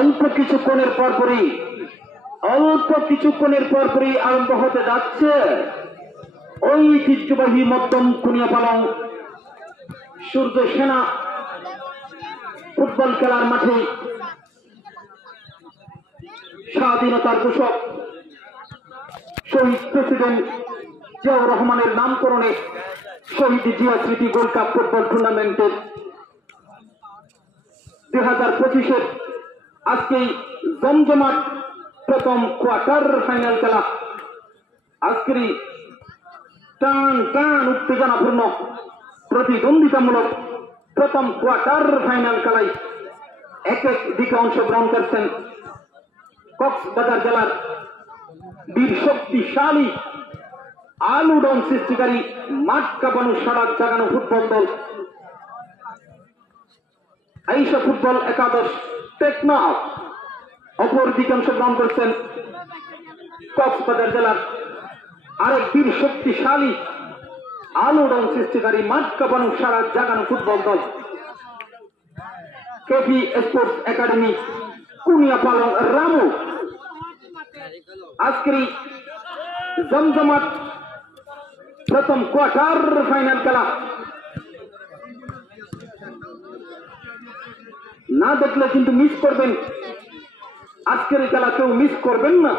অল্প কিছুক্ষণের পরপরই আরম্ভ হতে যাচ্ছে ঐতিহ্যবাহী মধ্যম কুনিয়া পালং সূর্য সেনা ফুটবল খেলার মাঠে স্বাধীনতার ঘোষক শহীদ প্রেসিডেন্ট জিয়াউর রহমানের নামকরণে শহীদ জিয়া স্মৃতি গোল্ড কাপ ফুটবল টুর্নামেন্টের 2025-এর আজকেই জমজমাট প্রথম কোয়ার্টার ফাইনাল খেলা। আজকেরই টান টান উত্তেজনাপূর্ণ প্রতিদ্বন্দ্বিতামূলক প্রথম কোয়ার্টার ফাইনাল খেলায় এক এক দিকে অংশগ্রহণ করছেন কক্সবাজার জেলার বীর শক্তিশালী আলোড়ন সৃষ্টিকারী মাঠ কাঁপানো সারা জাগানো ফুটবল দল আইসা ফুটবল একাদশ টেকনাফ। অপরদিকে অংশগ্রহণ করছেন কক্সবাজার জেলার আরেক বীর শক্তিশালী আলোড়ন সৃষ্টিকারী মাঠ কাঁপানো সারা জাগানো ফুটবল দল কেপি স্পোর্টস একাডেমি কুনিয়া পালং রামু। আজকের জমজমাট প্রথম কোয়ার্টার ফাইনাল খেলা না দেখলে কিন্তু মিস করবেন। আজকের খেলা কেউ মিস করবেন না,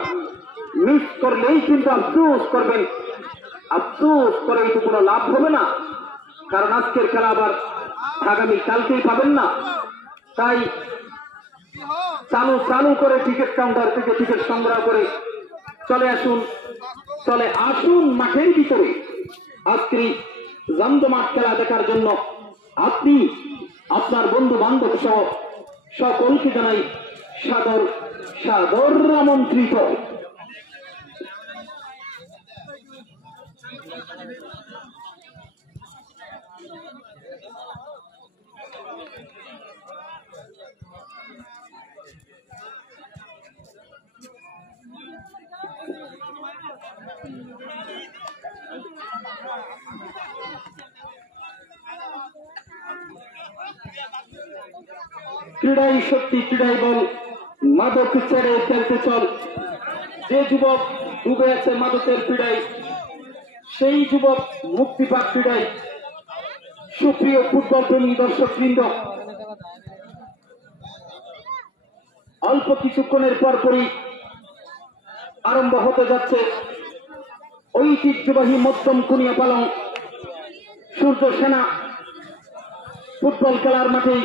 মিস করলেই কিন্তু আফসোস করবেন। আফসোস করেই তো কোনো লাভ হবে না, কারণ আজকের খেলা আবার আগামী কালকেই পাবেন না। তাই চালু করে টিকিট কাউন্টার থেকে টিকিট সংগ্রহ করে চলে আসুন মাঠের ভিতরে আজকের জমজমাট খেলা দেখার জন্য। আপনি আপনার বন্ধু বান্ধব সহ সকলকে জানাই সাদর আমন্ত্রিত। ক্রীড়াই শক্তি, ক্রীড়াই বল, মাদক ছেড়ে খেলতে চল। যে যুবক ডুবে আছে মাদকের পীড়ায়, সেই যুবক মুক্তি পাক ক্রীড়ায়। সুপ্রিয় ফুটবল প্রেমী দর্শক বৃন্দ, অল্প কিছুক্ষণের পরপরই আরম্ভ হতে যাচ্ছে ঐতিহ্যবাহী মধ্যম কুনিয়া পালং সূর্য সেনা ফুটবল খেলার মাঠে